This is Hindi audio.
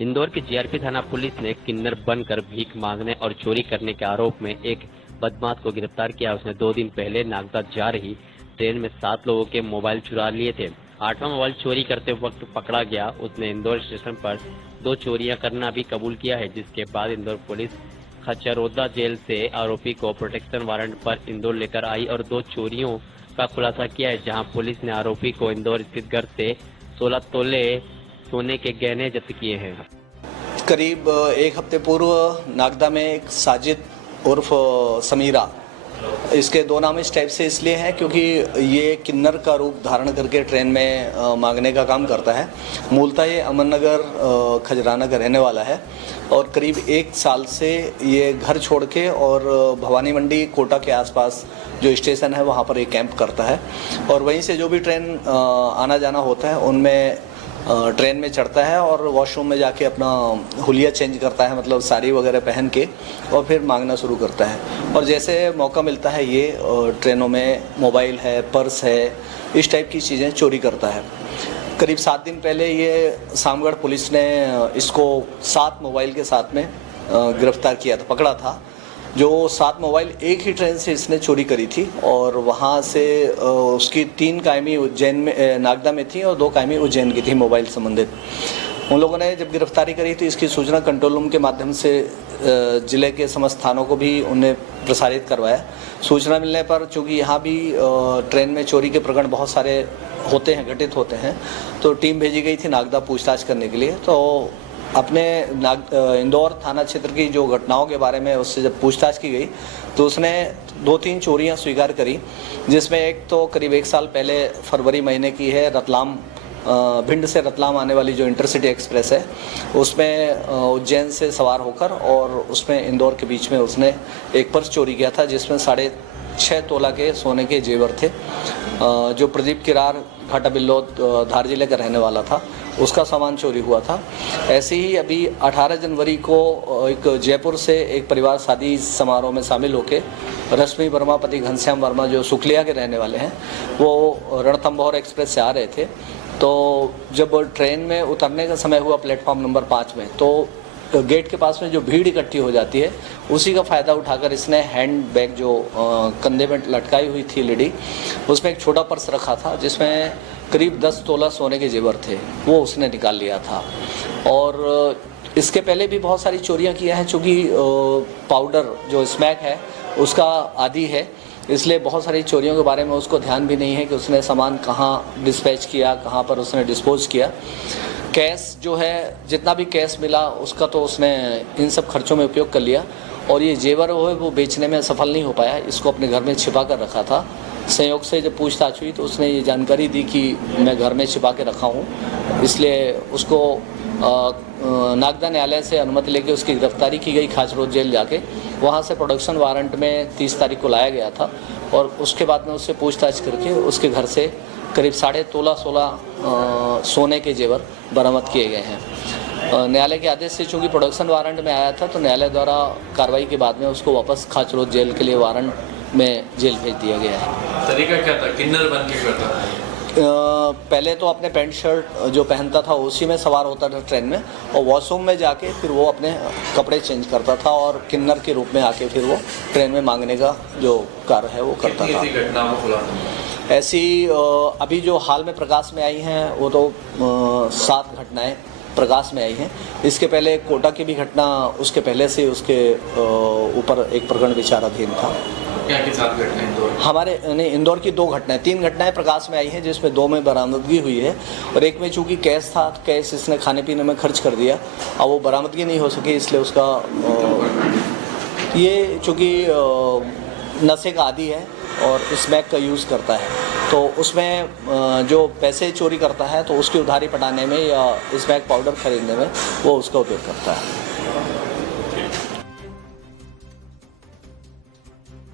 इंदौर की जीआरपी थाना पुलिस ने किन्नर बनकर भीख मांगने और चोरी करने के आरोप में एक बदमाश को गिरफ्तार किया। उसने 2 दिन पहले नागदा जा रही ट्रेन में 7 लोगों के मोबाइल चुरा लिए थे। 8वां मोबाइल चोरी करते वक्त पकड़ा गया। उसने इंदौर स्टेशन पर 2 चोरियां करना भी कबूल किया है, जिसके बाद इंदौर पुलिस खचरौदा जेल से आरोपी को प्रोटेक्शन वारंट पर इंदौर लेकर आई और 2 चोरियों का खुलासा किया है, जहां पुलिस ने आरोपी को इंदौर स्थित घर से 16 तोले सोने के गहने जब्त किए हैं। करीब 1 हफ्ते पूर्व नागदा में एक साजिद उर्फ समीरा, इसके 2 नाम इस टाइप से इसलिए हैं क्योंकि ये किन्नर का रूप धारण करके ट्रेन में मांगने का काम करता है। मूलतः ये अमननगर खजराना का रहने वाला है और करीब 1 साल से ये घर छोड़ के और भवानी मंडी कोटा के आसपास जो स्टेशन है वहाँ पर एक कैंप करता है और वहीं से जो भी ट्रेन आना जाना होता है उनमें ट्रेन में चढ़ता है और वॉशरूम में जाके अपना हुलिया चेंज करता है, मतलब साड़ी वगैरह पहन के, और फिर मांगना शुरू करता है। और जैसे मौका मिलता है ये ट्रेनों में मोबाइल है, पर्स है, इस टाइप की चीज़ें चोरी करता है। करीब 7 दिन पहले ये सामगढ़ पुलिस ने इसको 7 मोबाइल के साथ में गिरफ्तार किया था, पकड़ा था। जो 7 मोबाइल एक ही ट्रेन से इसने चोरी करी थी और वहाँ से उसकी 3 कायमी उज्जैन में नागदा में थी और 2 कायमी उज्जैन की थी मोबाइल संबंधित। उन लोगों ने जब गिरफ्तारी करी तो इसकी सूचना कंट्रोल रूम के माध्यम से जिले के समस्त थानों को भी उन्हें प्रसारित करवाया। सूचना मिलने पर चूँकि यहाँ भी ट्रेन में चोरी के प्रकरण बहुत सारे होते हैं, घटित होते हैं, तो टीम भेजी गई थी नागदा पूछताछ करने के लिए। तो अपने इंदौर थाना क्षेत्र की जो घटनाओं के बारे में उससे जब पूछताछ की गई तो उसने 2-3 चोरियां स्वीकार करी, जिसमें एक तो करीब 1 साल पहले फरवरी महीने की है। रतलाम भिंड से रतलाम आने वाली जो इंटरसिटी एक्सप्रेस है उसमें उज्जैन से सवार होकर और उसमें इंदौर के बीच में उसने एक पर्स चोरी किया था, जिसमें 6.5 तोला के सोने के जेवर थे। जो प्रदीप किरार घाटा बिल्लो धार जिले का रहने वाला था, उसका सामान चोरी हुआ था। ऐसे ही अभी 18 जनवरी को एक जयपुर से एक परिवार शादी समारोह में शामिल होकर रश्मि वर्मा पति घनश्याम वर्मा जो सुखलिया के रहने वाले हैं, वो रणथंभौर एक्सप्रेस से आ रहे थे। तो जब ट्रेन में उतरने का समय हुआ प्लेटफॉर्म नंबर 5 में, तो गेट के पास में जो भीड़ इकट्ठी हो जाती है उसी का फ़ायदा उठाकर इसने हैंड बैग जो कंधे में लटकाई हुई थी लेडी, उसमें एक छोटा पर्स रखा था जिसमें करीब 10 तोला सोने के जेवर थे, वो उसने निकाल लिया था। और इसके पहले भी बहुत सारी चोरियां किया हैं, चूँकि पाउडर जो स्मैक है उसका आदी है, इसलिए बहुत सारी चोरियों के बारे में उसको ध्यान भी नहीं है कि उसने सामान कहाँ डिस्पैच किया, कहाँ पर उसने डिस्पोज किया। कैश जो है, जितना भी कैश मिला उसका तो उसने इन सब खर्चों में उपयोग कर लिया और ये जेवर वो बेचने में सफल नहीं हो पाया, इसको अपने घर में छिपा कर रखा था। संयोग से जब पूछताछ हुई तो उसने ये जानकारी दी कि मैं घर में छिपा के रखा हूँ, इसलिए उसको नागदा न्यायालय से अनुमति लेके उसकी गिरफ्तारी की गई खाचरोद जेल जाके। वहाँ से प्रोडक्शन वारंट में 30 तारीख को लाया गया था और उसके बाद में उससे पूछताछ करके उसके घर से करीब 16.5 तोला सोने के जेवर बरामद किए गए हैं। न्यायालय के आदेश से चूँकि प्रोडक्शन वारंट में आया था तो न्यायालय द्वारा कार्रवाई के बाद में उसको वापस खाचरोद जेल के लिए वारंट में जेल भेज दिया गया है। तरीका क्या था, किन्नर बन के करता था? पहले तो अपने पैंट शर्ट जो पहनता था उसी में सवार होता था ट्रेन में और वॉशरूम में जाके फिर वो अपने कपड़े चेंज करता था और किन्नर के रूप में आके फिर वो ट्रेन में मांगने का जो कार्य है वो करता था। घटना को खुला ऐसी अभी जो हाल में प्रकाश में आई हैं वो तो 7 घटनाएं प्रकाश में आई हैं। इसके पहले कोटा की भी घटना, उसके पहले से उसके ऊपर एक प्रकरण विचाराधीन था। क्या के साथ घटनाएं इंदौर? हमारे नहीं, इंदौर की 2 घटनाएं, 3 घटनाएं प्रकाश में आई हैं, जिसमें 2 में बरामदगी हुई है और एक में चूंकि कैश था, कैश इसने खाने पीने में खर्च कर दिया और वो बरामदगी नहीं हो सकी, इसलिए उसका ये चूंकि नशे का आदी है और स्मैक का यूज़ करता है, तो उसमें जो पैसे चोरी करता है तो उसकी उधारी पटाने में या स्मैक पाउडर खरीदने में वो उसका उपयोग करता है।